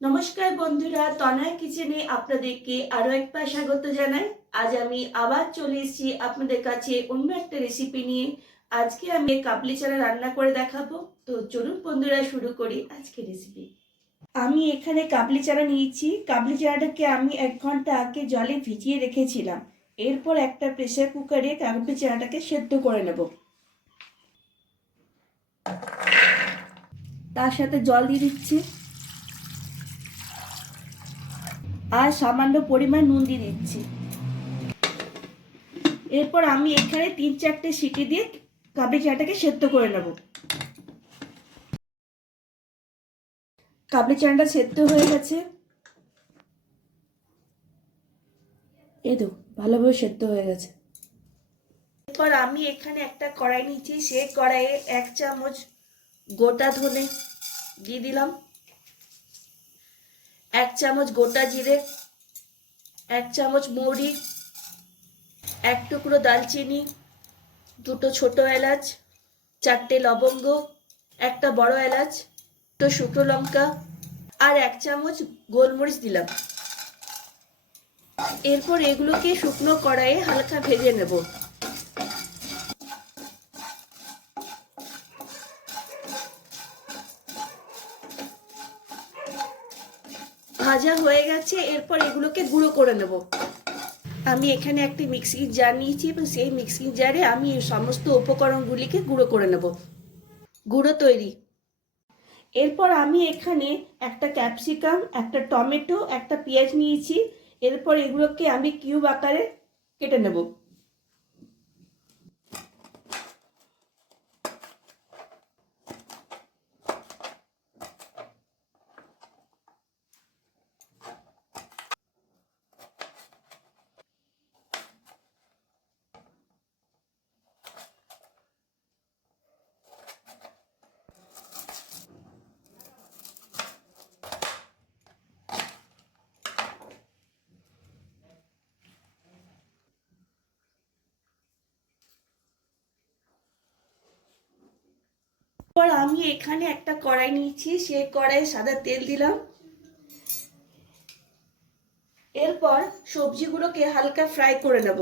নমস্কার বন্ধুরা, তনয় কিচেনে আপনাদেরকে আরও একবার স্বাগত জানাই। আজ আমি আবার চলে এসেছি আপনাদের কাছে অন্য একটা রেসিপি নিয়ে। আজকে আমি কাবলি চানা রান্না করে দেখাবো। তো চলুন বন্ধুরা, শুরু করি আজকের রেসিপি। আমি এখানে কাবলি চানা নিয়েছি। কাবলি চানাটাকে আমি 1 ঘন্টা আগে জলে ভিজিয়ে রেখেছিলাম। এরপর একটা প্রেসার কুকারে কাবলি চানাটাকে সেদ্ধ করে নেব। তার সাথে জল দিয়ে দিচ্ছি আর সামান্য পরিমাণ নুন দিয়ে দিচ্ছি। এরপর আমি এখানে 3-4টে সিটি দিয়ে কাবলি চানাটাকে সেদ্ধ করে নেব। কাবলি চানাটা সেদ্ধ হয়ে গেছে, এই তো ভালোভাবে সেদ্ধ হয়ে গেছে। এরপর আমি এখানে একটা কড়াই নিয়েছি। সেই কড়াইয়ে 1 চামচ গোটা ধনে দিয়ে দিলাম, 1 চামচ গোটা জিরে, 1 চামচ মৌরি, 1 টুকরো দালচিনি, 2টো ছোট এলাচ, 4টে লবঙ্গ, একটা বড় এলাচ, 2 শুকনো লঙ্কা আর 1 চামচ গোলমরিচ দিলাম। এরপর এগুলোকে শুকনো কড়াইয়ে হালকা ভেজে নেব। ভাজা হয়ে গেছে, এরপর এগুলোকে গুঁড়ো করে নেব। আমি এখানে একটি মিক্সিং জার নিয়েছি এবং সেই মিক্সিং জারে আমি এই সমস্ত উপকরণগুলিকে গুঁড়ো করে নেব। গুঁড়ো তৈরি। এরপর আমি এখানে একটা ক্যাপসিকাম, একটা টমেটো, একটা পেঁয়াজ নিয়েছি। এরপর এগুলোকে আমি কিউব আকারে কেটে নেব। এরপর আমি এখানে একটা কড়াই নিয়েছি। সেই কড়াইয়ে সাদা তেল দিলাম। এরপর সবজিগুলোকে হালকা ফ্রাই করে নেব।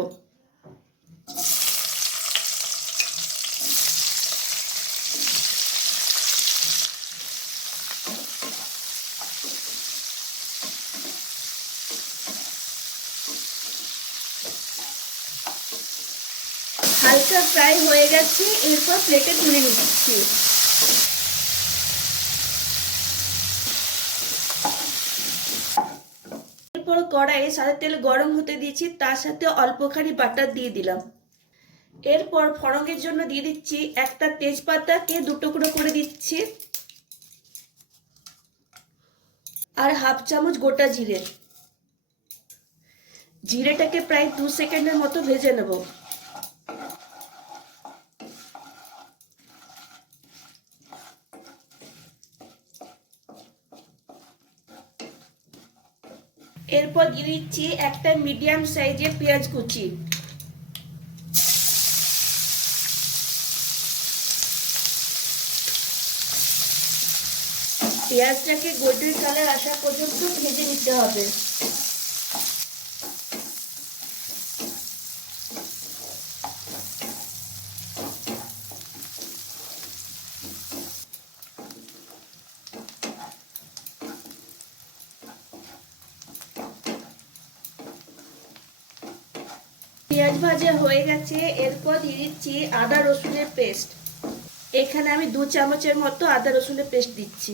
হালকা ফ্রাই হয়ে গেছে, এরপর প্লেটে তুলে নিচ্ছি। এরপর কড়াইয়ে সাদা তেল গরম হতে দিয়েছি, তার সাথে অল্পখানি বাটার দিয়ে দিলাম। এরপর ফড়ঙের জন্য দিয়ে দিচ্ছি একটা তেজপাতাকে 2 টুকরো করে দিচ্ছি আর 1/2 চামচ গোটা জিরে। জিরেটাকে প্রায় 2 সেকেন্ডের মতো ভেজে নেব। এরপর দিয়ে দিচ্ছি একটা মিডিয়াম সাইজের পেঁয়াজ কুচি। পেঁয়াজটাকে গোল্ডেন কালার আসা পর্যন্ত ভেজে নিতে হবে। পেঁয়াজ ভাজা হয়ে গেছে, এরপর দিয়ে দিচ্ছি আদা রসুনের পেস্ট। এখানে আমি 2 চামচের মতো আদা রসুনের পেস্ট দিচ্ছি।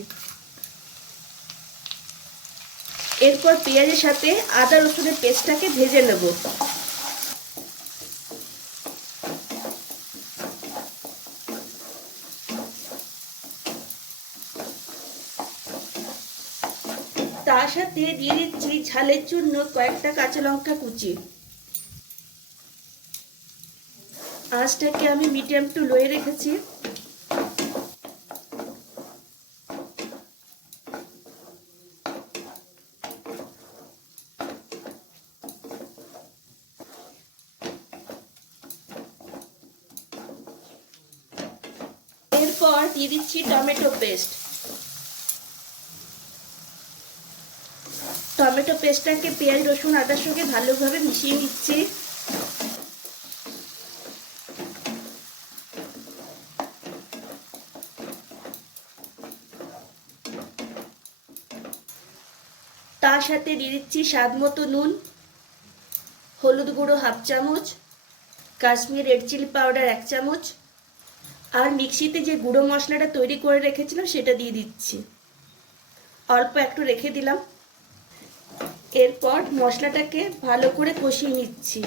এরপর পেঁয়াজের সাথে আদা রসুনের পেস্টটাকে ভেজে নেব। তার সাথে দিয়ে দিচ্ছি ঝালের জন্য কয়েকটা কাঁচা লঙ্কা কুচি। আঁচটাকে আমি মিডিয়াম টু লোয়ে রেখেছি। এরপর দিয়ে দিচ্ছি টমেটো পেস্ট। টমেটো পেস্টটাকে পেঁয়াজ রসুন আদার সঙ্গে ভালোভাবে মিশিয়ে নিচ্ছি। তার সাথে দিয়ে দিচ্ছি স্বাদ মতো নুন, হলুদ গুঁড়ো 1/2 চামচ, কাশ্মীর রেড চিলি পাউডার 1 চামচ, আর মিক্সিতে যে গুঁড়ো মশলাটা তৈরি করে রেখেছিলাম সেটা দিয়ে দিচ্ছি। অল্প একটু রেখে দিলাম। এরপর মশলাটাকে ভালো করে কষিয়ে নিচ্ছি।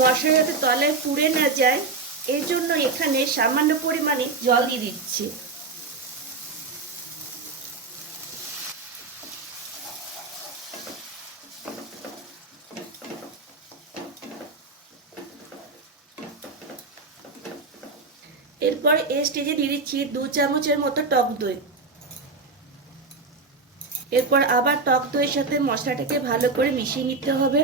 মশলা যাতে তলায় পুড়ে না যায় এর জন্য এখানে সামান্য পরিমাণে জল দিয়ে দিচ্ছি। এরপর এই স্টেজে দিয়ে দিচ্ছি 2 চামচের মতো টক দই। এরপর আবার টক দইয়ের সাথে মশলাটাকে ভালো করে মিশিয়ে নিতে হবে।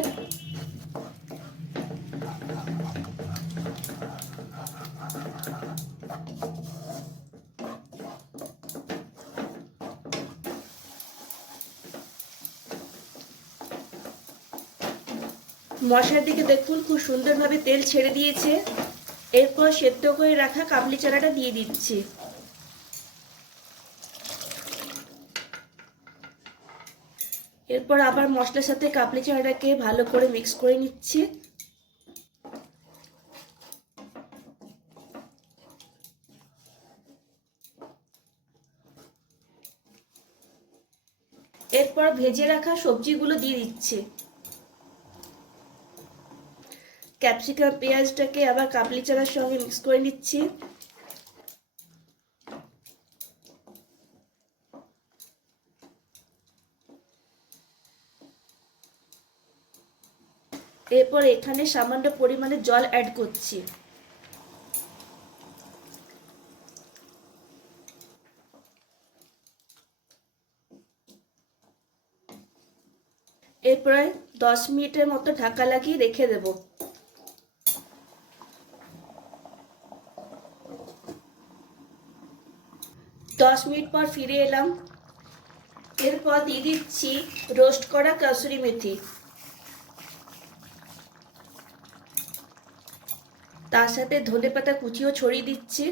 মশলার দিকে দেখুন খুব সুন্দরভাবে তেল ছেড়ে দিয়েছে। এরপর সেদ্ধ করে রাখা কাবলি চানাটা দিয়ে দিচ্ছি। এরপর আবার মশলার সাথে কাবলি চানাটাকে ভালো করে মিক্স করে নিচ্ছি। এরপর ভেজে রাখা সবজিগুলো দিয়ে দিচ্ছি। ক্যাপসিকাম পেঁয়াজটাকে আবার কাবলি চানার সঙ্গে মিক্স করে নিচ্ছি। এরপর এখানে সামান্য পরিমাণে জল অ্যাড করছি। এরপরে 10 মিনিটের মতো ঢাকা লাগিয়ে রেখে দেব। 10 মিনিট পর ফিরে এলাম। এরপর দিয়ে দিচ্ছি রোস্ট করা কাসুরি মেথি, তার সাথে ধনেপাতা কুচিও ছড়িয়ে দিচ্ছি।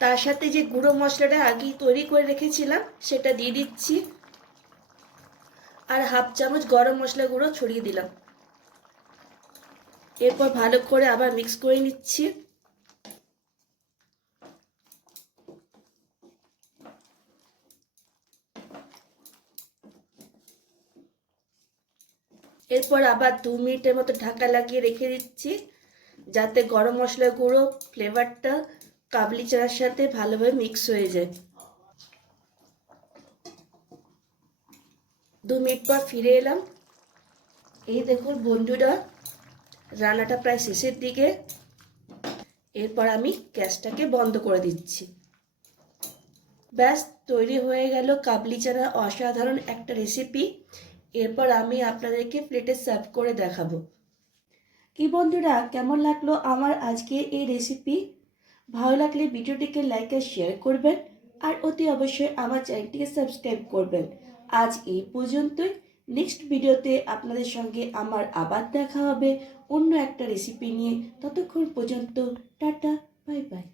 তার সাথে যে গুঁড়ো মশলাটা আগেই তৈরি করে রেখেছিলাম সেটা দিয়ে দিচ্ছি, আর 1/2 চামচ গরম মশলা গুঁড়ো ছড়িয়ে দিলাম। এরপর ভালো করে আবার মিক্স করে নিচ্ছি। এরপর আবার 2 মিনিটের মতো ঢাকা লাগিয়ে রেখে দিচ্ছি, যাতে গরম মশলা গুঁড়ো ফ্লেভারটা কাবলি চানার সাথে ভালোভাবে মিক্স হয়ে যায়। 2 মিনিট পর ফিরে এলাম। এই দেখুন বন্ধুরা, রান্নাটা প্রায় শেষের দিকে। এরপর আমি গ্যাসটাকে বন্ধ করে দিচ্ছি। ব্যাস তৈরি হয়ে গেল কাবলি চানার অসাধারণ একটা রেসিপি। এরপর আমি আপনাদেরকে প্লেটে সার্ভ করে দেখাবো। কি বন্ধুরা, কেমন লাগলো আমার আজকে এই রেসিপি? ভালো লাগলে ভিডিওটিকে লাইক আর শেয়ার করবেন, আর অতি অবশ্যই আমার চ্যানেলটিকে সাবস্ক্রাইব করবেন। আজ এই পর্যন্তই। নেক্সট ভিডিওতে আপনাদের সঙ্গে আমার আবার দেখা হবে অন্য একটা রেসিপি নিয়ে। ততক্ষণ পর্যন্ত টাটা, বাই বাই।